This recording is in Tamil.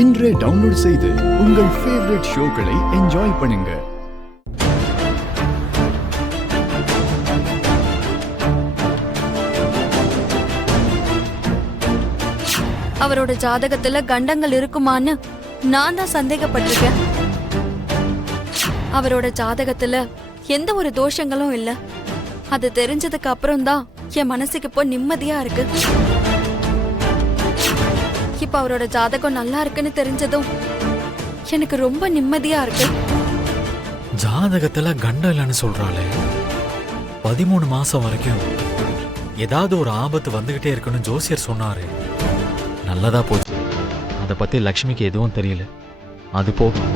இன்றே டவுன்லோட் செய்து உங்கள் ஃபேவரட் ஷோக்களை என்ஜாய் பண்ணுங்க. அவரோட ஜாதகத்துல கண்டங்கள் இருக்குமான்னு நான் தான் சந்தேகப்பட்டிருக்கேன். அவரோட ஜாதகத்துல எந்த ஒரு தோஷங்களும் இல்ல. அது தெரிஞ்சதுக்கு அப்புறம் தான் என் மனசுக்கு இப்போ நிம்மதியா இருக்கு. இப்ப அவரோட ஜாதகம் நல்லா இருக்குன்னு தெரிஞ்சதும் எனக்கு ரொம்ப நிம்மதியா இருக்கு. ஜாதகத்துல கண்டம் இல்லைன்னு சொல்றாளே, 13 மாசம் வரைக்கும் ஏதாவது ஒரு ஆபத்து வந்துகிட்டே இருக்குன்னு ஜோசியர் சொன்னாரு. நல்லதா போச்சு. அதை பத்தி லக்ஷ்மிக்கு எதுவும் தெரியல. அது போகும்.